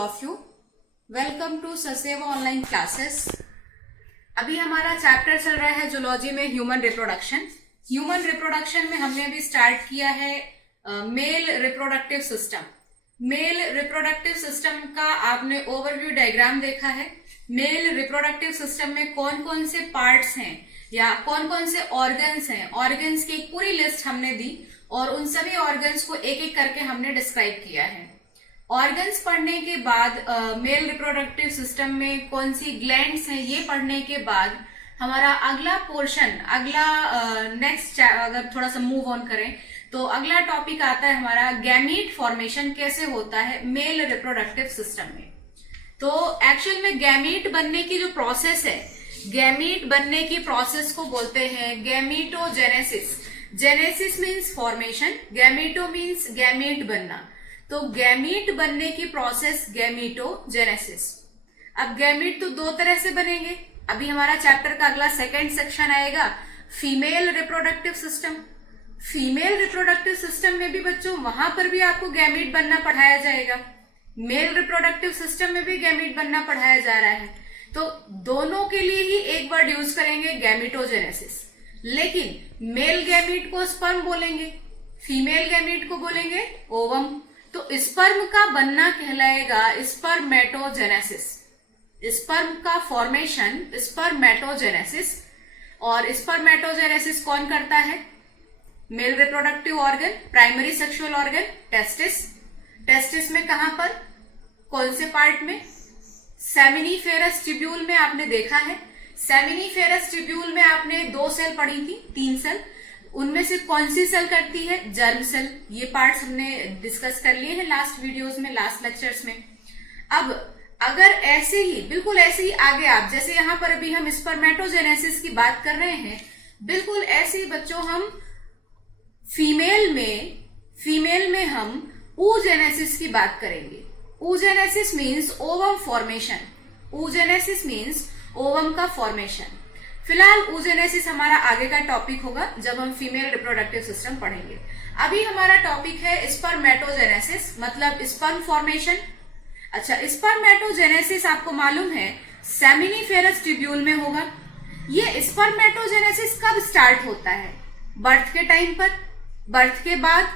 of you. Welcome to ससेवा online classes. अभी हमारा चैप्टर चल रहा है जूलॉजी में ह्यूमन रिप्रोडक्शन. ह्यूमन रिप्रोडक्शन में हमने अभी स्टार्ट किया है male reproductive system. Male reproductive system का आपने ओवरव्यू डायग्राम देखा है. मेल रिप्रोडक्टिव सिस्टम में कौन कौन से पार्ट्स हैं या कौन कौन से ऑर्गन्स हैं, ऑर्गन्स की एक पूरी लिस्ट हमने दी और उन सभी ऑर्गन्स को एक एक करके हमने डिस्क्राइब किया है. ऑर्गन्स पढ़ने के बाद मेल रिप्रोडक्टिव सिस्टम में कौन सी ग्लैंड्स हैं ये पढ़ने के बाद हमारा अगला पोर्शन, अगला नेक्स्ट अगर थोड़ा सा मूव ऑन करें तो अगला टॉपिक आता है हमारा गैमीट फॉर्मेशन कैसे होता है मेल रिप्रोडक्टिव सिस्टम में. तो एक्चुअल में गैमीट बनने की जो प्रोसेस है, गैमीट बनने की प्रोसेस को बोलते हैं gametogenesis. Genesis means formation, gameto means gamete बनना. तो गैमीट बनने की प्रोसेस गैमीटोजेनेसिस. अब गैमीट तो दो तरह से बनेंगे. अभी हमारा चैप्टर का अगला सेकंड सेक्शन आएगा female reproductive system. Female reproductive system में भी बच्चों वहां पर भी आपको गैमीट बनना पढ़ाया जाएगा. मेल रिप्रोडक्टिव सिस्टम में भी गैमीट बनना पढ़ाया जा रहा है. तो दोनों के लिए ही एक वर्ड यूज करेंगे गैमीटोजेनेसिस. लेकिन मेल गैमीट को स्पर्म बोलेंगे, फीमेल गैमीट को बोलेंगे ओवम. तो स्पर्म का बनना कहलाएगा स्पर्मेटोजेनेसिस. स्पर्म का फॉर्मेशन स्पर्मेटोजेनेसिस. और स्पर्मेटोजेनेसिस कौन करता है? Male reproductive organ, primary sexual organ testis. Testis में कहां पर, कौन से पार्ट में? सेमिनिफेरस ट्यूब्यूल में आपने देखा है. सेमिनिफेरस ट्यूब्यूल में आपने 2 सेल पढ़ी थी, 3 सेल. उनमें से कौन सी सेल करती है? Germ cell. ये पार्ट्स हमने डिस्कस कर लिए हैं लास्ट वीडियोस में, लास्ट लेक्चर्स में. अब अगर ऐसे ही, बिल्कुल ऐसे ही आगे आप, जैसे यहां पर अभी हम स्पर्मेटोजेनेसिस की बात कर रहे हैं, बिल्कुल ऐसे ही बच्चों हम फीमेल में हम oogenesis की बात करेंगे. oogenesis means ovum formation. oogenesis means ovum का फॉर्मेशन. फिलहाल oogenesis हमारा आगे का टॉपिक होगा जब हम फीमेल रिप्रोडक्टिव सिस्टम पढ़ेंगे. अभी हमारा टॉपिक है स्पर्मेटोजेनेसिस, मतलब स्पर्म फॉर्मेशन. अच्छा, स्पर्मेटोजेनेसिस आपको मालूम है सेमिनिफेरस ट्यूब्यूल में होगा. ये स्पर्मेटोजेनेसिस कब स्टार्ट होता है? बर्थ के टाइम पर, बर्थ के बाद,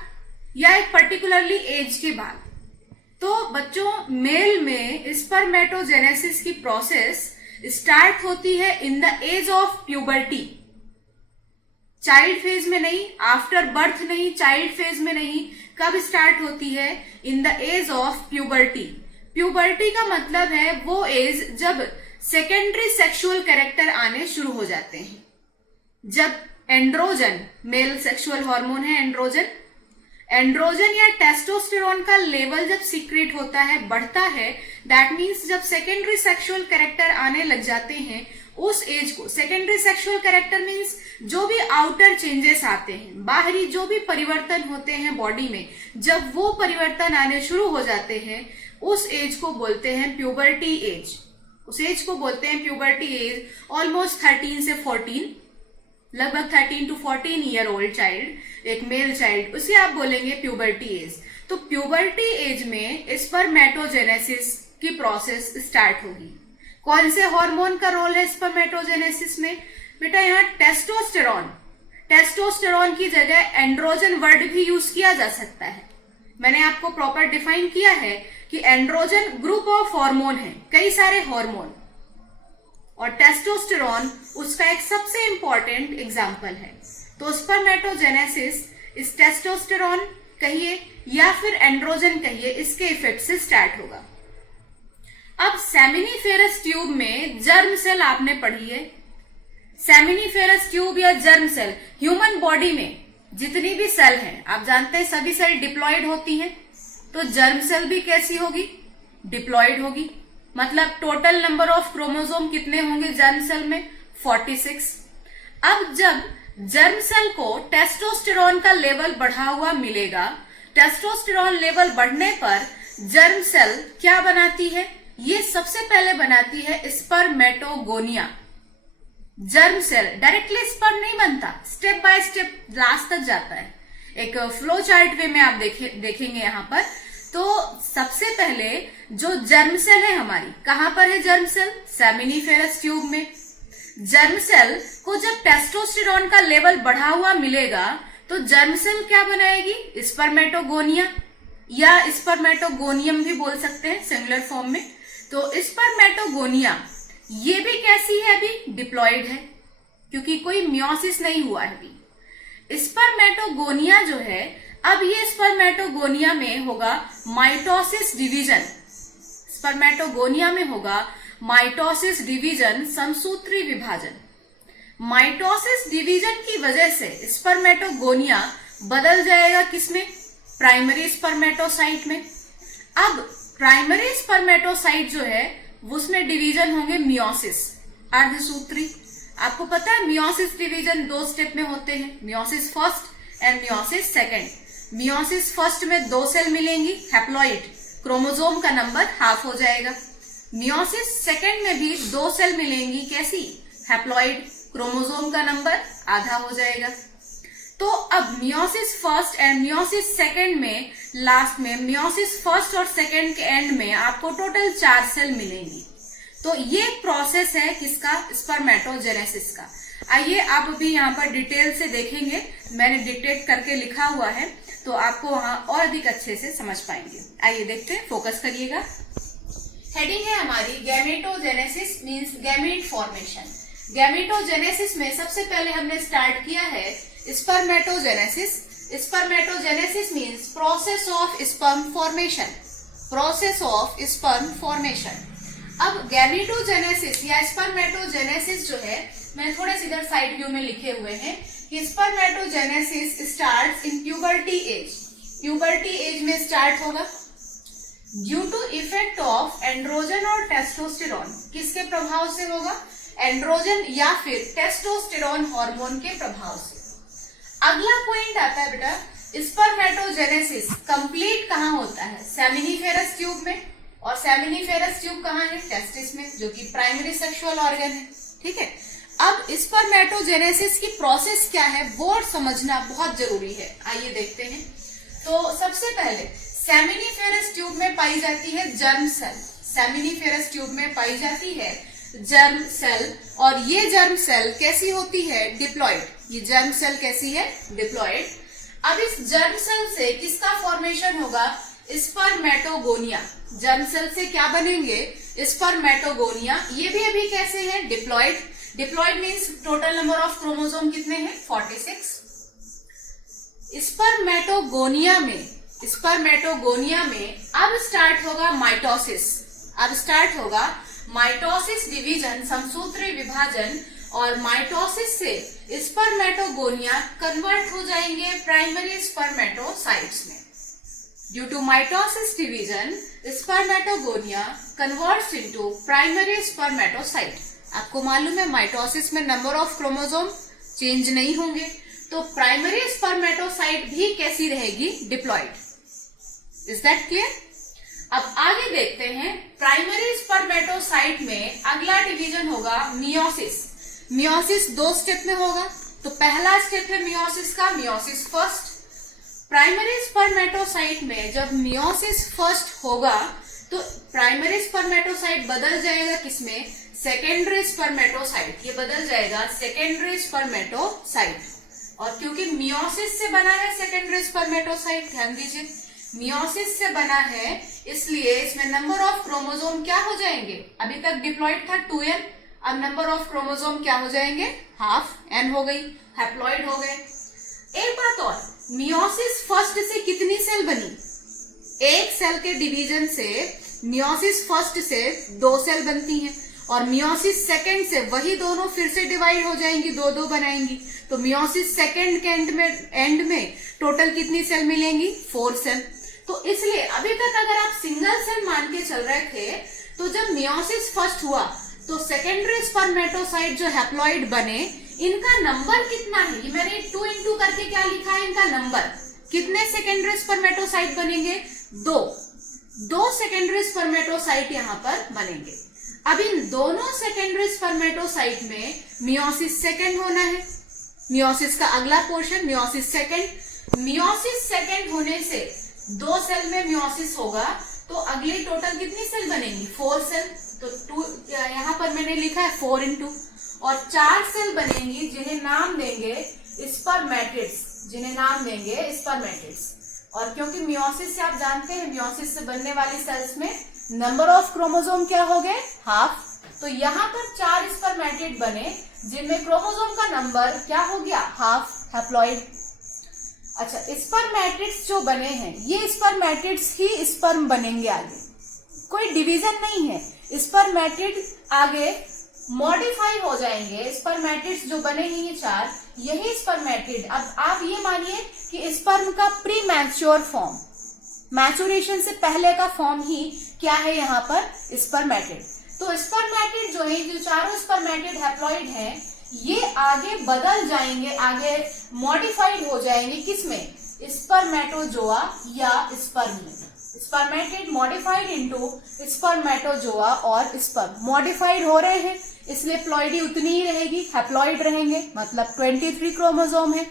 या एक पर्टिकुलरली एज के बाद. तो बच्चों मेल में स्पर्मेटोजेनेसिस की प्रोसेस स्टार्ट होती है in the age of puberty. Child phase में नहीं, आफ्टर बर्थ नहीं, चाइल्ड फेज में नहीं. कब स्टार्ट होती है? In the age of puberty. Puberty का मतलब है वो एज जब सेकेंडरी सेक्सुअल कैरेक्टर आने शुरू हो जाते हैं. जब एंड्रोजन, मेल सेक्सुअल हार्मोन है एंड्रोजन या टेस्टोस्टेरोन का लेवल जब सीक्रेट होता है, बढ़ता है, दैट मीन्स जब सेकेंडरी सेक्सुअल कैरेक्टर आने लग जाते हैं, उस एज को सेकेंडरी सेक्सुअल कैरेक्टर मीन्स जो भी आउटर चेंजेस आते हैं, बाहरी जो भी परिवर्तन होते हैं बॉडी में, जब वो परिवर्तन आने शुरू हो जाते हैं, उस एज को बोलते हैं प्यूबर्टी एज. उस एज को बोलते हैं प्यूबर्टी एज. ऑलमोस्ट 13 से 14, लगभग 13 to 14 ईयर ओल्ड चाइल्ड, एक मेल चाइल्ड, उसे आप बोलेंगे प्यूबर्टी एज. तो प्यूबर्टी एज में स्पर्मेटोजेनेसिस की प्रोसेस स्टार्ट होगी. कौन से हार्मोन का रोल है स्पर्मेटोजेनेसिस में? बेटा यहाँ टेस्टोस्टेरोन की जगह एंड्रोजन वर्ड भी यूज किया जा सकता है. मैंने आपको प्रॉपर डिफाइन किया है कि एंड्रोजन ग्रुप ऑफ हार्मोन है, कई सारे हार्मोन, और टेस्टोस्टेरोन उसका एक सबसे इंपॉर्टेंट एग्जाम्पल है. तो स्पर्मेटोजेनेसिस इस टेस्टोस्टेरोन कहिए या फिर एंड्रोजन कहिए, इसके इफेक्ट से स्टार्ट होगा. अब सेमिनिफेरस ट्यूब में जर्म सेल आपने पढ़ी है. सेमिनिफेरस ट्यूब या जर्म सेल, ह्यूमन बॉडी में जितनी भी सेल हैं, आप जानते हैं सभी सेल डिप्लॉयड होती हैं. तो जर्म सेल भी कैसी होगी? डिप्लॉयड होगी. मतलब टोटल नंबर ऑफ क्रोमोसोम कितने होंगे जर्म सेल में? 46. अब जब जर्म सेल को टेस्टोस्टेरोन का लेवल बढ़ा हुआ मिलेगा, टेस्टोस्टेरोन लेवल बढ़ने पर जर्म सेल क्या बनाती है? ये सबसे पहले बनाती है spermatogonia. Germ cell directly sperm नहीं बनता, स्टेप बाय स्टेप लास्ट तक जाता है. एक फ्लो चार्ट वे में आप देखेंगे यहां पर. तो सबसे पहले जो जर्म सेल है हमारी, कहां पर है जर्म सेल? सेमिनिफेरस ट्यूब में। जर्म सेल को जब टेस्टोस्टेरोन का लेवल बढ़ा हुआ मिलेगा तो जर्म सेल क्या बनाएगी? स्पर्मेटोगोनिया या स्पर्मेटोगोनियम भी बोल सकते हैं सिंगुलर फॉर्म में। तो स्पर्मेटोगोनिया ये भी कैसी है? अभी डिप्लॉइड है, क्योंकि कोई मियोसिस नहीं हुआ है अभी। स्पर्मेटोगोनिया जो है, अब ये स्पर्मेटोगोनिया में होगा माइटोसिस डिवीजन। स्पर्मेटोगोनिया में होगा माइटोसिस डिवीजन, समसूत्री विभाजन। माइटोसिस डिवीजन की वजह से स्पर्मेटोगोनिया बदल जाएगा किसमें? प्राइमरी स्पर्मेटोसाइट में। अब प्राइमरी स्पर्मेटोसाइट जो है उसमें डिवीजन होंगे मियोसिस, अर्धसूत्री। आपको पता है मियोसिस डिवीजन 2 स्टेप में होते हैं, meiosis first and meiosis second. Meiosis first में 2 सेल मिलेंगी हैप्लॉइड, क्रोमोसोम का नंबर हाफ हो जाएगा। मियोसिस सेकंड में भी 2 सेल मिलेंगी, कैसी? हैप्लॉइड, क्रोमोसोम का नंबर आधा हो जाएगा। तो अब meiosis first and meiosis second में, लास्ट में मियोसिस फर्स्ट और सेकंड के एंड में आपको टोटल 4 सेल मिलेंगी। तो ये प्रोसेस है किसका? स्पर्मेटोजेनेसिस का। आइए आप अभी यहाँ पर डिटेल से देखेंगे, मैंने डिटेक्ट करके लिखा हुआ है तो आपको वहां और अधिक अच्छे से समझ पाएंगे। आइए देखते हैं, फोकस करिएगा। हेडिंग है हमारी gametogenesis means gamete formation. Gametogenesis में सबसे पहले हमने स्टार्ट किया है spermatogenesis. Spermatogenesis means process of sperm formation, process of sperm formation. अब गैमेटोजेनेसिस या स्पर्मेटोजेनेसिस जो है, मैंने थोड़े से इधर साइड व्यू में लिखे हुए हैं कि spermatogenesis starts in puberty age. Puberty age में स्टार्ट होगा due to effect of androgen और टेस्टोस्टेरोन। किसके प्रभाव से होगा? एंड्रोजन या फिर टेस्टोस्टेरोन हार्मोन के प्रभाव से। अगला पॉइंट आता है बेटा, स्पर्मेटोजेनेसिस कंप्लीट कहाँ होता है? सेमिनिफेरस ट्यूब में। और सेमिनिफेरस ट्यूब कहाँ है? टेस्टिस में, जो कि प्राइमरी सेक्सुअल ऑर्गन है। ठीक है, अब स्पर्मेटोजेनेसिस की प्रोसेस क्या है वो समझना बहुत जरूरी है। आइए देखते हैं। तो सबसे पहले सेमिनिफेरस ट्यूब में पाई जाती है जर्म सेल। सेमिनिफेरस ट्यूब में पाई जाती है जर्म सेल, और ये जर्म सेल कैसी होती है? डिप्लॉइड। ये जर्म सेल कैसी है? डिप्लॉइड। अब इस जर्म सेल से किसका फॉर्मेशन होगा? स्पर्मेटोगोनिया। जर्म सेल से क्या बनेंगे? स्पर्मेटोगोनिया। ये भी अभी कैसे हैं? Diploid. Diploid means total number of chromosome कितने हैं? 46। स्पर्मेटोगोनिया में अब स्टार्ट होगा माइटोसिस। अब स्टार्ट होगा माइटोसिस डिवीजन, समसूत्री विभाजन। और माइटोसिस से स्पर्मेटोगोनिया कन्वर्ट हो जाएंगे प्राइमरी स्पर्मेटोसाइट्स में। Due to mitosis division, spermatogonia converts into primary spermatocyte. आपको मालूम है माइटोसिस में नंबर ऑफ क्रोमोसोम चेंज नहीं होंगे, तो प्राइमरी स्पर्मेटोसाइट भी कैसी रहेगी? डिप्लॉइड। Is that clear? अब आगे देखते हैं, प्राइमरी स्पर्मेटोसाइट में अगला डिवीजन होगा मियोसिस। मियोसिस 2 स्टेप में होगा। तो पहला स्टेप है मियोसिस का, मियोसिस फर्स्ट। प्राइमरी स्पर्मेटोसाइट में जब मियोसिस फर्स्ट होगा तो प्राइमरी स्पर्मेटोसाइट बदल जाएगा किसमें? Secondary spermatocyte. ये बदल जाएगा सेकेंडरी स्पर्मेटोसाइट। और क्योंकि मियोसिस से बना है सेकेंडरी स्पर्मेटोसाइट, ध्यान दीजिए, मियोसिस से बना है, इसलिए इसमें नंबर ऑफ क्रोमोसोम क्या हो जाएंगे? अभी तक डिप्लॉइड था 2n, अब नंबर ऑफ क्रोमोसोम क्या हो जाएंगे? हाफ, n हो गई, हैप्लॉइड हो गए। एक बात और, मियोसिस फर्स्ट से कितनी सेल बनी? एक सेल के डिवीजन से मियोसिस फर्स्ट से 2 सेल बनती हैं, और मियोसिस सेकंड से वही दोनों फिर से डिवाइड हो जाएंगी, 2-2 बनाएंगी। तो मियोसिस सेकंड के एंड में टोटल कितनी सेल मिलेंगी? 4 सेल। तो इसलिए अभी तक अगर आप सिंगल सेल मान के चल रहे थे, तो जब मियोसिस फर्स्ट हुआ तो सेकेंडरी स्पर्मेटोसाइट जो हैप्लॉइड बने, इनका नंबर कितना है? ये मैंने 2 into करके क्या लिखा है? इनका नंबर। कितने सेकेंडरी स्पर्मेटोसाइट बनेंगे? 2 सेकेंडरी स्पर्मेटोसाइट यहाँ पर बनेंगे। अब इन दोनों सेकेंडरी स्पर्मेटोसाइट में मियोसिस सेकंड होना है। मियोसिस का अगला portion meiosis second. Meiosis second होने से 2 सेल में मियोसिस होगा तो अगली टोटल कितनी सेल बनेंगी? 4 सेल। तो 2 यहाँ पर मैंने लिखा है 4 × और 4 सेल बनेंगी जिन्हें नाम देंगे स्पर्मेटिड्स, जिन्हें नाम देंगे स्पर्मेटिड्स। और क्योंकि मियोसिस से आप जानते हैं मियोसिस से बनने वाली सेल्स में नंबर ऑफ क्रोमोसोम क्या हो गए? हाफ। तो यहाँ पर 4 स्पर्मेटिड बने जिनमें क्रोमोसोम का नंबर क्या हो गया? Half, haploid. अच्छा, स्पर्मेटिड्स जो बने हैं ये स्पर्मेटिड्स ही स्पर्म बनेंगे आगे, कोई डिवीजन नहीं है। स्पर्मेटिड आगे मॉडिफाई हो जाएंगे। स्पर्मेटिड्स जो बने हैं ये 4, यही स्पर्मेटिड, अब आप ये मानिए कि स्पर्म का प्री मैच्योर फॉर्म, मैचुरेशन से पहले का फॉर्म ही क्या है यहाँ पर? स्पर्मेटिड। तो स्पर्मेटिड जो है, जो चारों स्पर्मेटिड हैप्लॉइड हैं, ये आगे बदल जाएंगे, आगे मॉडिफाइड हो जाएंगे किसमें? स्पर्मेटोजोआ या स्पर्म में। स्पर्मेटिड मॉडिफाइड इनटू स्पर्मेटोजोआ और स्पर्म। मॉडिफाइड हो रहे हैं इसलिए प्लॉइडी उतनी ही रहेगी, हैप्लॉइड रहेंगे, मतलब 23 क्रोमोसोम है।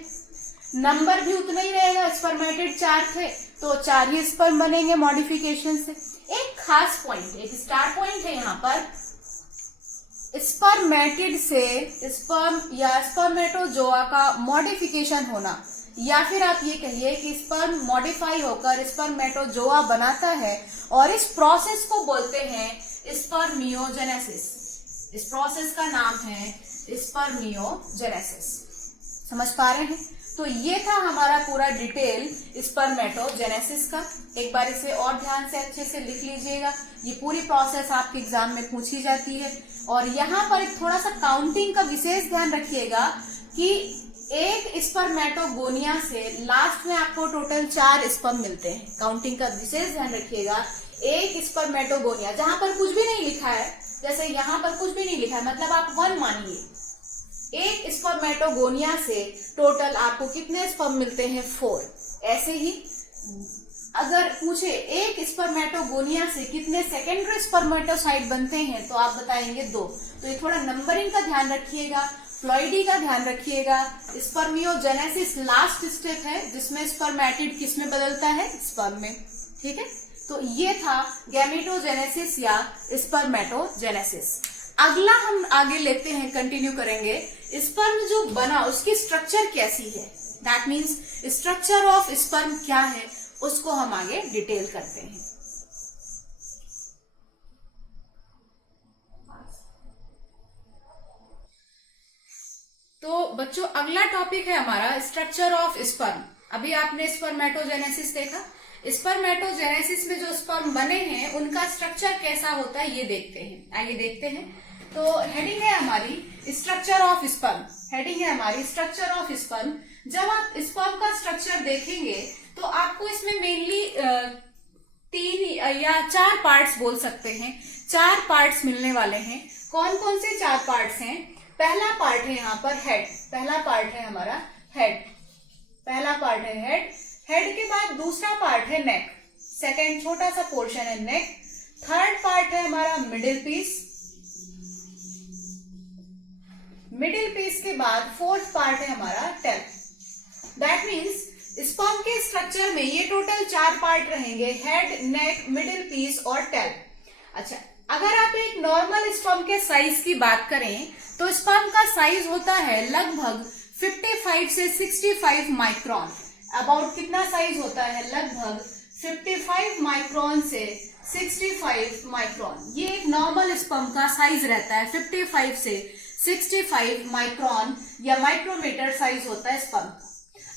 नंबर भी उतना ही रहेगा, स्पर्मेटिड 4 थे तो 4 ही स्पर्म बनेंगे मॉडिफिकेशन से। एक खास पॉइंट, एक स्टार पॉइंट है यहाँ पर, स्पर्मेटिड से स्पर्म या स्पर्मेटोजोआ का मॉडिफिकेशन होना, या फिर आप ये कहिए कि स्पर्म मॉडिफाई होकर स्पर्मेटोजोआ बनाता है और इस प्रोसेस को बोलते हैं स्पर्मियोजेनेसिस। इस प्रोसेस का नाम है स्पर्मियोजेनेसिस। समझ पा रहे हैं? तो ये था हमारा पूरा डिटेल स्पर्मेटोजेनेसिस का। एक बार इसे और ध्यान से अच्छे से लिख लीजिएगा, ये पूरी प्रोसेस आपके एग्जाम में पूछी जाती है। और यहाँ पर थोड़ा सा काउंटिंग का विशेष ध्यान रखिएगा कि एक स्पर्मेटोगोनिया से लास्ट में आपको टोटल 4 स्पर्म मिलते हैं। काउंटिंग का विशेष ध्यान रखिएगा। एक स्पर्मेटोगोनिया, जहां पर कुछ भी नहीं लिखा है, जैसे यहाँ पर कुछ भी नहीं लिखा है, मतलब आप 1 मानिए, एक स्पर्मेटोगोनिया से टोटल आपको कितने स्पर्म मिलते हैं? 4। ऐसे ही अगर पूछे एक स्पर्मेटोगोनिया से कितने सेकेंडरी स्पर्मेटोसाइट बनते हैं तो आप बताएंगे 2। तो ये थोड़ा नंबरिंग का ध्यान रखिएगा, फ्लॉइडी का ध्यान रखिएगा। स्पर्मियोजेनेसिस लास्ट स्टेप है जिसमें स्पर्मेटिड किसमें बदलता है? स्पर्म में। ठीक है, तो ये था गैमेटोजेनेसिस या स्पर्मेटोजेनेसिस। अगला हम आगे लेते हैं, कंटिन्यू करेंगे। स्पर्म जो बना उसकी स्ट्रक्चर कैसी है, that means structure of sperm क्या है, उसको हम आगे डिटेल करते हैं। तो बच्चों अगला टॉपिक है हमारा स्ट्रक्चर ऑफ स्पर्म। अभी आपने स्पर्मेटोजेनेसिस देखा, स्पर्मेटोजेनेसिस में जो स्पर्म बने हैं उनका स्ट्रक्चर कैसा होता है ये देखते हैं। आइए देखते हैं। तो हेडिंग है हमारी स्ट्रक्चर ऑफ स्पर्म। हेडिंग है हमारी स्ट्रक्चर ऑफ स्पर्म। जब आप स्पर्म का स्ट्रक्चर देखेंगे तो आपको इसमें मेनली 3 या 4 पार्ट्स बोल सकते हैं। 4 पार्ट्स मिलने वाले हैं। कौन कौन से 4 पार्ट्स हैं? पहला पार्ट है यहाँ पर हेड। पहला पार्ट है हमारा हेड। पहला पार्ट है हेड। हेड के बाद दूसरा पार्ट है नेक। सेकेंड छोटा सा पोर्शन है नेक। थर्ड पार्ट है हमारा मिडिल पीस। मिडिल पीस के बाद फोर्थ पार्ट है हमारा टेल। दैट मीन्स स्पर्म के स्ट्रक्चर में ये टोटल 4 पार्ट रहेंगे, हेड, नेक, मिडिल पीस और टेल। अच्छा, अगर आप एक नॉर्मल स्पर्म के साइज की बात करें तो स्पर्म का साइज होता है लगभग 55 से 65 माइक्रोन। अबाउट कितना साइज होता है? लगभग 55 माइक्रोन से 65 माइक्रोन। ये एक नॉर्मल स्पर्म का साइज रहता है, 55 से 65 माइक्रोन या माइक्रोमीटर साइज होता है स्पर्म का।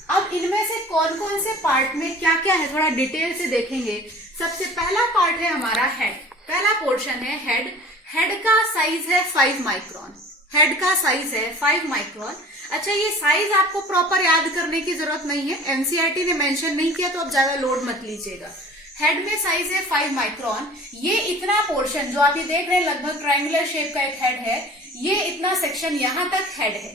अब इनमें से कौन कौन से पार्ट में क्या क्या है थोड़ा डिटेल से देखेंगे। सबसे पहला पार्ट है हमारा हेड। पहला पोर्शन है हेड। हेड का साइज है 5 माइक्रोन। हेड का साइज है 5 माइक्रोन। अच्छा, ये साइज आपको प्रॉपर याद करने की जरूरत नहीं है, एनसीईआरटी ने मेंशन नहीं किया तो आप ज्यादा लोड मत लीजिएगा। हेड में साइज है 5 माइक्रोन। ये इतना पोर्शन जो आप ये देख रहे हैं लगभग ट्रायंगुलर शेप का एक हेड है, ये इतना सेक्शन यहां तक हेड है।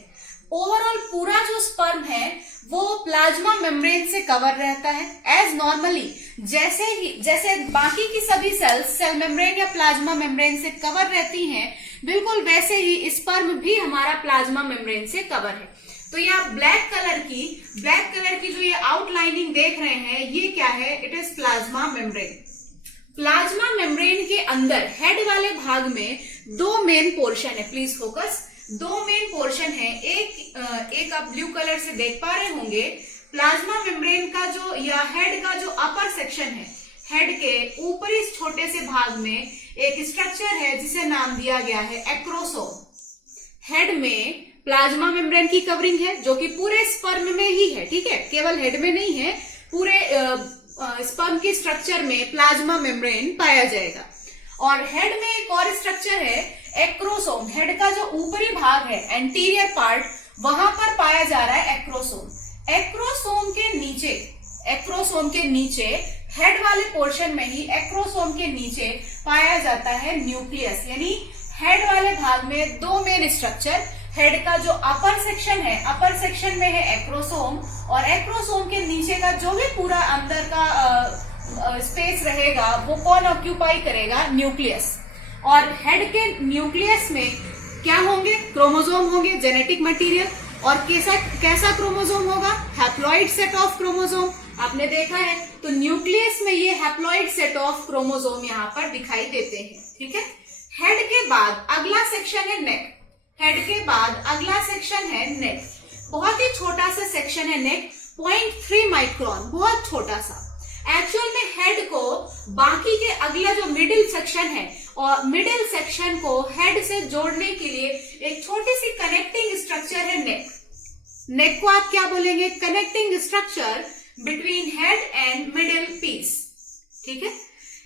ओवरऑल पूरा जो स्पर्म है वो प्लाज्मा मेम्ब्रेन से कवर रहता है एज नॉर्मली। जैसे बाकी की सभी सेल्स सेल मेम्ब्रेन या प्लाज्मा मेम्ब्रेन से कवर रहती हैं, बिल्कुल वैसे ही स्पर्म भी हमारा प्लाज्मा मेम्ब्रेन से कवर है। तो यहाँ ब्लैक कलर कलर की जो ये आउटलाइनिंग देख रहे हैं, ये क्या है? It is plasma membrane. Plasma membrane के अंदर हेड वाले भाग में दो मेन पोर्शन है, प्लीज फोकस। दो मेन पोर्शन है, एक आप ब्लू कलर से देख पा रहे होंगे। प्लाज्मा मेम्ब्रेन का जो या हेड का जो अपर सेक्शन है, हेड के ऊपरी छोटे से भाग में एक स्ट्रक्चर है जिसे नाम दिया गया है एक्रोसोम। हेड में प्लाज्मा मेम्ब्रेन की कवरिंग है जो कि पूरे स्पर्म में ही है, ठीक है, केवल हेड में नहीं है, पूरे स्पर्म की स्ट्रक्चर में प्लाज्मा मेम्ब्रेन पाया जाएगा। और हेड में एक और स्ट्रक्चर है एक्रोसोम। हेड का जो ऊपरी भाग है, एंटीरियर पार्ट, वहां पर पाया जा रहा है एक्रोसोम। एक्रोसोम के नीचे हेड वाले पोर्शन में ही एक्रोसोम के नीचे पाया जाता है न्यूक्लियस। यानी हेड वाले भाग में दो मेन स्ट्रक्चर, हेड का जो अपर सेक्शन है, अपर सेक्शन में है एक्रोसोम, और एक्रोसोम के नीचे का जो भी पूरा अंदर का स्पेस रहेगा वो कौन ऑक्यूपाई करेगा? न्यूक्लियस। और हेड के न्यूक्लियस में क्या होंगे? क्रोमोसोम होंगे, जेनेटिक मटेरियल। और कैसा क्रोमोसोम होगा? Haploid set of chromosome. आपने देखा है तो न्यूक्लियस में ये हैप्लॉइड सेट ऑफ क्रोमोसोम यहाँ पर दिखाई देते हैं, ठीक है। हेड के बाद अगला सेक्शन है नेक। हेड के बाद अगला सेक्शन है नेक। बहुत ही छोटा सा सेक्शन है नेक, 0.3 माइक्रोन, बहुत छोटा सा। एक्चुअल में हेड को बाकी के अगला जो मिडिल सेक्शन है, और मिडिल सेक्शन को हेड से जोड़ने के लिए एक छोटी सी कनेक्टिंग स्ट्रक्चर है नेक। नेक को आप क्या बोलेंगे? Connecting structure between head and middle piece, ठीक है।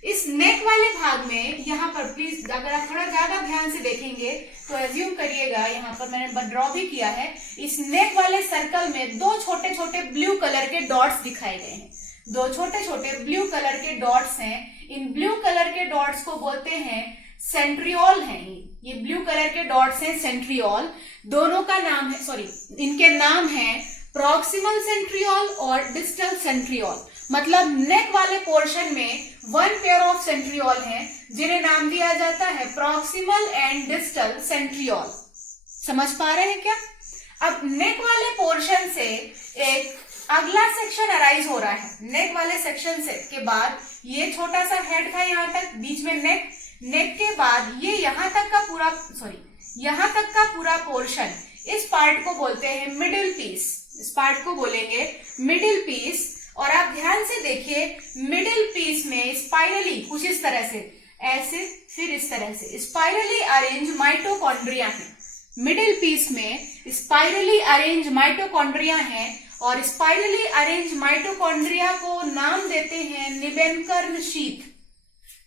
इस नेक वाले भाग में यहाँ पर प्लीज अगर आप थोड़ा ज्यादा ध्यान से देखेंगे तो एज्यूम करिएगा, यहाँ पर मैंने ड्रॉ भी किया है, इस नेक वाले सर्कल में दो छोटे छोटे ब्लू कलर के डॉट्स दिखाए गए हैं। दो छोटे छोटे ब्लू कलर के डॉट्स हैं। इन ब्लू कलर के डॉट्स को बोलते हैं सेंट्रियोल हैं। ये ब्लू कलर के डॉट्स हैं सेंट्रियोल। दोनों का नाम है, सॉरी, इनके नाम है प्रॉक्सिमल सेंट्रियोल और डिस्टल सेंट्रियोल। मतलब नेक वाले पोर्शन में वन पेयर ऑफ सेंट्रियोल हैं जिन्हें नाम दिया जाता है प्रॉक्सिमल एंड डिस्टल सेंट्रियोल। समझ पा रहे हैं क्या? अब नेक वाले पोर्शन से एक अगला सेक्शन अराइज हो रहा है। नेक वाले सेक्शन से के बाद ये छोटा सा हेड था यहाँ तक, बीच में नेक, नेक के बाद ये यहाँ तक का पूरा पोर्शन, इस पार्ट को बोलते हैं मिडिल पीस। इस पार्ट को बोलेंगे मिडिल पीस। और आप ध्यान से देखिए, मिडिल पीस में स्पाइरली कुछ इस तरह से, ऐसे फिर इस तरह से स्पाइरली अरेंज माइटोकॉन्ड्रिया है। मिडिल पीस में स्पाइरली अरेंज माइटोकॉन्ड्रिया है, और स्पाइरली अरेंज माइटोकॉन्ड्रिया को नाम देते हैं निबेनकर्न शीथ।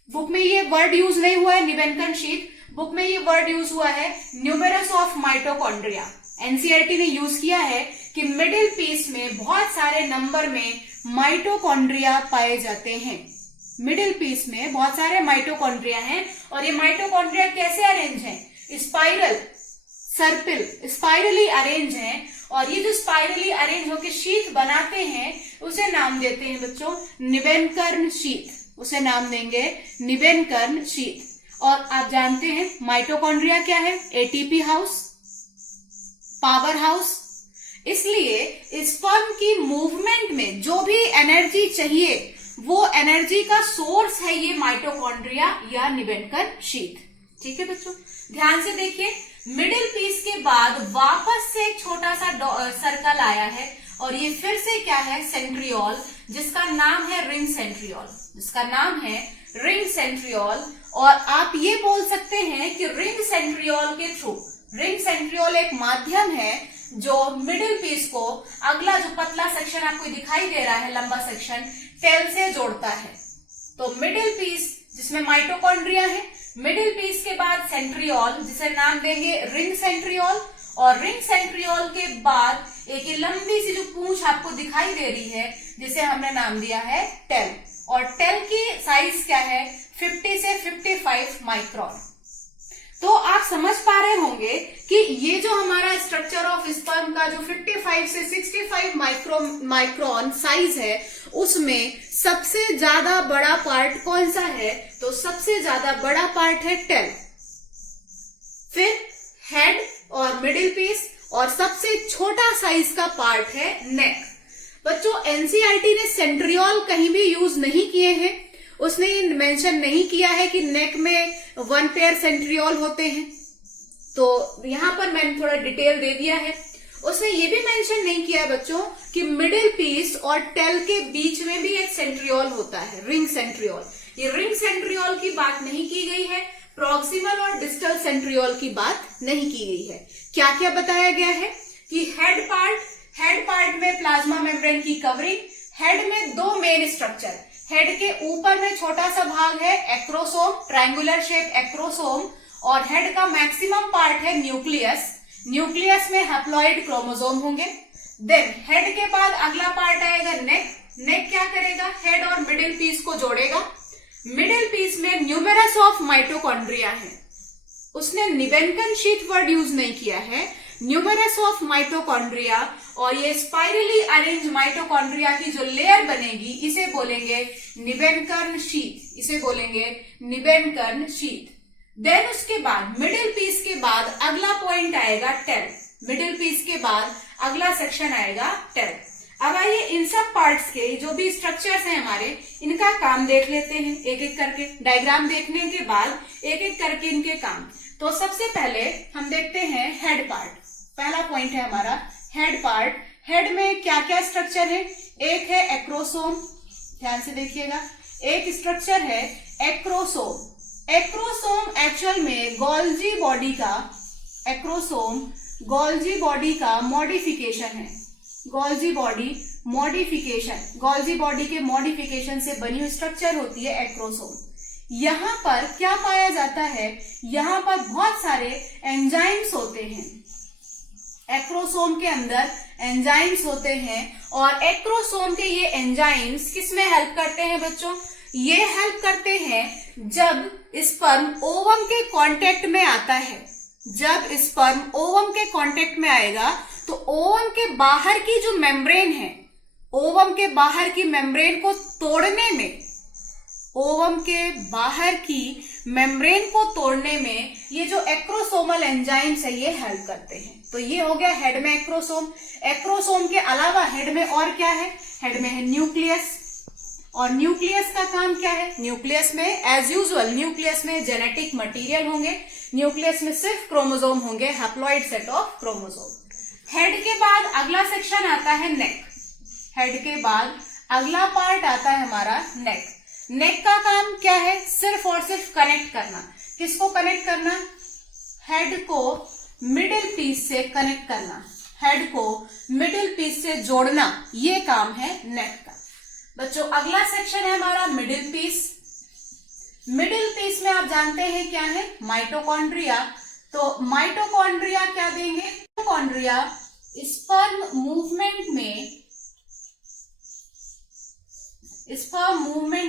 बुक में ये वर्ड यूज नहीं हुआ है निबेनकर्न शीथ, बुक में ये वर्ड यूज हुआ है न्यूमेरस ऑफ माइटोकॉन्ड्रिया। एनसीईआरटी ने यूज किया है कि मिडिल पीस में बहुत सारे नंबर में माइटोकॉन्ड्रिया पाए जाते हैं। मिडिल पीस में बहुत सारे माइटोकॉन्ड्रिया हैं, और ये माइटोकॉन्ड्रिया कैसे अरेंज हैं? स्पाइरली अरेंज हैं। और ये जो स्पाइरली अरेंज होकर शीथ बनाते हैं उसे नाम देते हैं बच्चों निबेनकर्न शीथ। उसे नाम देंगे निबेनकर्न शीथ। और आप जानते हैं माइटोकॉन्ड्रिया क्या है? ATP house, power house. इसलिए स्पर्म की मूवमेंट में जो भी एनर्जी चाहिए वो एनर्जी का सोर्स है ये माइटोकॉन्ड्रिया या निबेनकर्न शीथ। ठीक है बच्चों, ध्यान से देखिए, मिडिल पीस के बाद वापस से एक छोटा सा सर्कल आया है, और ये फिर से क्या है? सेंट्रियोल, जिसका नाम है रिंग सेंट्रियोल। और आप ये बोल सकते हैं कि रिंग सेंट्रियोल के थ्रू, रिंग सेंट्रियोल एक माध्यम है जो मिडिल पीस को अगला जो पतला सेक्शन आपको दिखाई दे रहा है, लंबा सेक्शन, टेल से जोड़ता है। तो मिडिल पीस जिसमें माइटोकॉन्ड्रिया है, मिडिल पीस के बाद सेंट्रियोल जिसे नाम देंगे रिंग सेंट्रियोल, और रिंग सेंट्रियोल के बाद एक लंबी सी जो पूंछ आपको दिखाई दे रही है जिसे हमने नाम दिया है टेल। और टेल की साइज क्या है? 50 से 55 माइक्रोन। तो आप समझ पा रहे होंगे कि ये जो हमारा स्ट्रक्चर ऑफ स्पर्म का जो 55 से 65 माइक्रोन साइज है, उसमें सबसे ज्यादा बड़ा पार्ट कौन सा है? तो सबसे ज्यादा बड़ा पार्ट है टेल, फिर हेड और मिडिल पीस, और सबसे छोटा साइज का पार्ट है नेक। बच्चों एनसीईआरटी ने सेंट्रियोल कहीं भी यूज नहीं किए हैं, उसने ये मेंशन नहीं किया है कि नेक में 1 पेयर सेंट्रियोल होते हैं, तो यहां पर मैंने थोड़ा डिटेल दे दिया है। उसने ये भी मेंशन नहीं किया है बच्चों कि मिडिल पीस और टेल के बीच में भी एक सेंट्रियोल होता है, रिंग सेंट्रियोल। ये रिंग सेंट्रियोल की बात नहीं की गई है, प्रॉक्सिमल और डिस्टल सेंट्रियोल की बात नहीं की गई है। क्या क्या बताया गया है कि हेड पार्ट में प्लाज्मा मेम्ब्रेन की कवरिंग, हेड में 2 मेन स्ट्रक्चर, हेड के ऊपर में छोटा सा भाग है एक्रोसोम, ट्रायंगुलर शेप एक्रोसोम, और हेड का मैक्सिमम पार्ट है न्यूक्लियस। न्यूक्लियस में हैप्लॉइड क्रोमोसोम होंगे। देन हेड के बाद अगला पार्ट आएगा नेक। नेक क्या करेगा, हेड और मिडिल पीस को जोड़ेगा। मिडिल पीस में न्यूमेरस ऑफ माइटोकॉन्ड्रिया है, उसने निबेनकन शीथ वर्ड यूज नहीं किया है, न्यूमेरस ऑफ माइटोकॉन्ड्रिया, और ये स्पाइरली अरेंज माइटोकॉन्ड्रिया की जो लेयर बनेगी इसे बोलेंगे निबेनकन शीथ, इसे बोलेंगे निबेनकन शीथ। देन उसके बाद मिडिल पीस के बाद अगला पॉइंट आएगा टेल। मिडिल पीस के बाद अगला सेक्शन आएगा टेल। अब आइए इन सब पार्ट्स के जो भी स्ट्रक्चर्स हैं हमारे, इनका काम देख लेते हैं एक एक करके। डायग्राम देखने के बाद एक एक करके इनके काम। तो सबसे पहले हम देखते हैं हेड पार्ट। पहला पॉइंट है हमारा हेड पार्ट। हेड में क्या क्या स्ट्रक्चर है, एक है एक्रोसोम, ध्यान से देखिएगा, एक स्ट्रक्चर है एक्रोसोम। एक्रोसोम एक्चुअल में गोल्जी बॉडी का, एक्रोसोम गोल्जी बॉडी का मॉडिफिकेशन है। Golgi body modification, Golgi body के मॉडिफिकेशन से बनी हुई स्ट्रक्चर होती है एक्रोसोम। यहां पर क्या पाया जाता है, यहां पर बहुत सारे एंजाइम्स होते हैं। एक्रोसोम के अंदर एंजाइम्स होते हैं, और एक्रोसोम के ये एंजाइम्स किसमें हेल्प करते हैं बच्चों, ये हेल्प करते हैं जब स्पर्म ओवम के कांटेक्ट में आता है। जब स्पर्म ओवम के कांटेक्ट में आएगा तो ओवम के बाहर की जो मेम्ब्रेन है, ओवम के बाहर की मेम्ब्रेन को तोड़ने में, ओवम के बाहर की मेम्ब्रेन को तोड़ने में ये जो एक्रोसोमल एंजाइम्स है ये हेल्प करते हैं। तो ये हो गया हेड में एक्रोसोम। एक्रोसोम के अलावा हेड में और क्या है, हेड में है न्यूक्लियस। और न्यूक्लियस का काम क्या है, न्यूक्लियस में एज यूजुअल न्यूक्लियस में जेनेटिक मटेरियल होंगे, न्यूक्लियस में सिर्फ क्रोमोसोम होंगे, haploid set of chromosome. Head के बाद अगला सेक्शन आता है नेक। हेड के बाद अगला पार्ट आता है हमारा नेक। नेक का काम क्या है, सिर्फ और सिर्फ कनेक्ट करना। किसको कनेक्ट करना, हेड को मिडिल पीस से कनेक्ट करना, हेड को मिडिल पीस से जोड़ना, ये काम है नेक का। बच्चों अगला सेक्शन है हमारा मिडिल पीस। मिडिल पीस में आप जानते हैं क्या है, माइटोकॉन्ड्रिया। तो माइटोकॉन्ड्रिया क्या देंगे, माइटोकॉन्ड्रिया स्पर्म मूवमेंट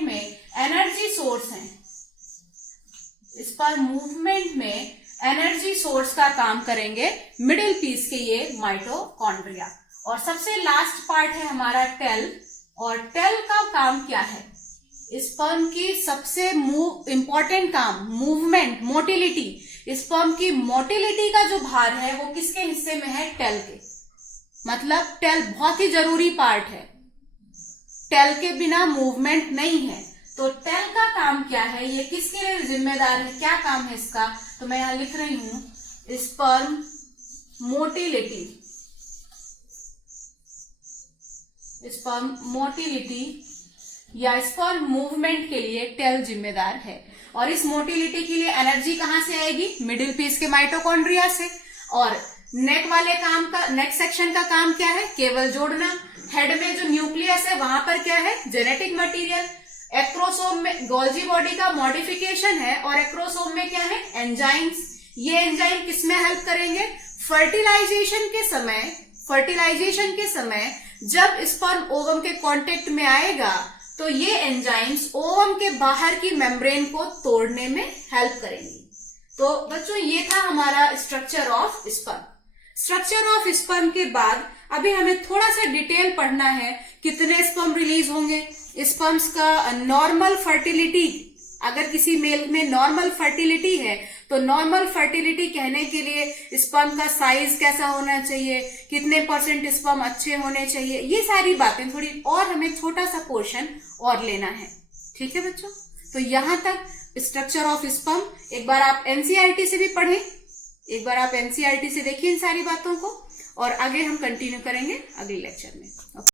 में एनर्जी सोर्स है। स्पर्म मूवमेंट में एनर्जी सोर्स का काम करेंगे मिडिल पीस के ये माइटोकॉन्ड्रिया। और सबसे लास्ट पार्ट है हमारा टेल। और टेल का काम क्या है, स्पर्म की सबसे इंपॉर्टेंट काम मूवमेंट, मोटिलिटी। स्पर्म की मोटिलिटी का जो भार है वो किसके हिस्से में है, टेल के। मतलब टेल बहुत ही जरूरी पार्ट है, टेल के बिना मूवमेंट नहीं है। तो टेल का काम क्या है, ये किसके लिए जिम्मेदार है, क्या काम है इसका, तो मैं यहां लिख रही हूं स्पर्म मोटिलिटी। स्पर्म मोटिलिटी या स्पर्म मूवमेंट के लिए टेल जिम्मेदार है। और इस मोटिलिटी के लिए एनर्जी कहां से आएगी, मिडिल पीस के माइटोकॉन्ड्रिया से। और नेक वाले काम का, नेक सेक्शन का काम क्या है, केवल जोड़ना। हेड में जो न्यूक्लियस है वहां पर क्या है, जेनेटिक मटेरियल। एक्रोसोम में गोल्जी बॉडी का मॉडिफिकेशन है, और एक्रोसोम में क्या है, एंजाइम्स। ये एंजाइम किसमें हेल्प करेंगे, फर्टिलाइजेशन के समय जब स्पर्म ओवम के कांटेक्ट में आएगा तो ये एंजाइम्स ओवम के बाहर की मेम्ब्रेन को तोड़ने में हेल्प करेंगी। तो बच्चों ये था हमारा structure of sperm. Structure of sperm के बाद अभी हमें थोड़ा सा डिटेल पढ़ना है, कितने स्पर्म रिलीज होंगे, स्पर्म्स का नॉर्मल फर्टिलिटी, अगर किसी मेल में नॉर्मल फर्टिलिटी है तो नॉर्मल फर्टिलिटी कहने के लिए स्पर्म का साइज कैसा होना चाहिए, कितने % स्पर्म अच्छे होने चाहिए, ये सारी बातें थोड़ी और हमें छोटा सा पोर्शन और लेना है। ठीक है बच्चों, तो यहां तक स्ट्रक्चर ऑफ स्पर्म एक बार आप एनसीईआरटी से भी पढ़ें, एक बार आप एनसीईआरटी से देखिए इन सारी बातों को, और आगे हम कंटिन्यू करेंगे अगले लेक्चर में।